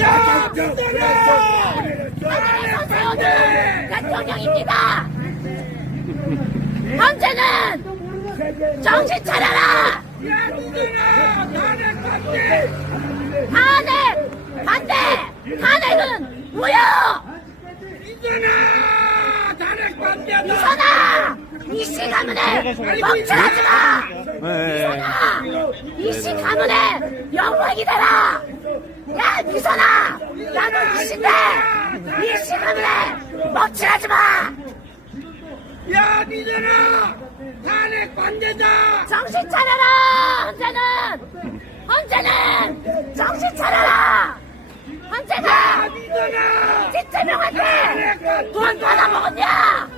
야, 민들아! 선세호는 대통령입니다. 현재는 정신 차려라. 탄핵 반대. 탄핵은 무효. 이선아 이씨 가문에 멈춰하지 마. 네. 이씨 가문에 영광이 되라. 야 이선아 나는 이씨인데 이씨 가문에 멈춰하지 마. 야, 민들아! 탄핵 반대다! 정신 차려라 헌재는 헌재는 정신 차려라 야, 헌재가! 뒷태명한테 돈 받아 먹었냐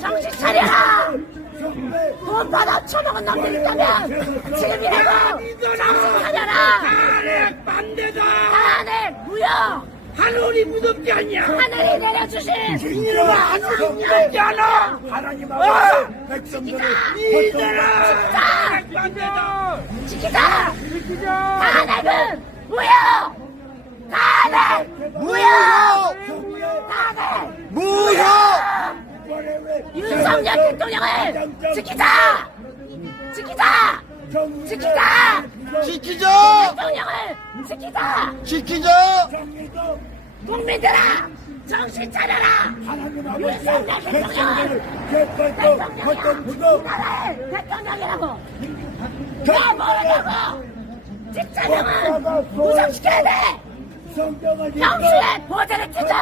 정신 차려라 돈 받아 처먹은 놈들 있다면 지금이라도 정신 차려라 탄핵 반대다! 탄핵 무효 하늘이 무섭지 않냐? 하늘이 내려주신 이놈아, 하늘이 무섭지 않아! 하나님 어! 아버지 백성들을 민들아! 탄핵 반대다! 지키자! 탄핵은 무효 탄핵 무효 탄핵 무효 윤석열 대통령을 지키자! 지키자! 지키자! 지키자 대통령을 지키자! 지키자 국민들아! 정신 차려라! 윤석열 대통령을 대통령이야! 이 나라의 대통령이라고! 왜 모르냐고! 직자명은 구성시켜야 돼! 평소에 보좌를 주전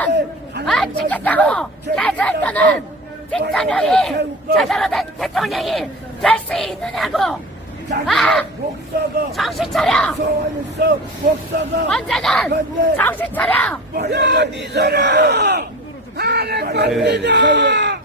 안 지켰다고 개설했더는 직자명이 제대로 된 대통령이 될 수 있느냐고 아! 정신 차려! 언제는 정신 차려! 야, 민들아! 탄핵 반대다!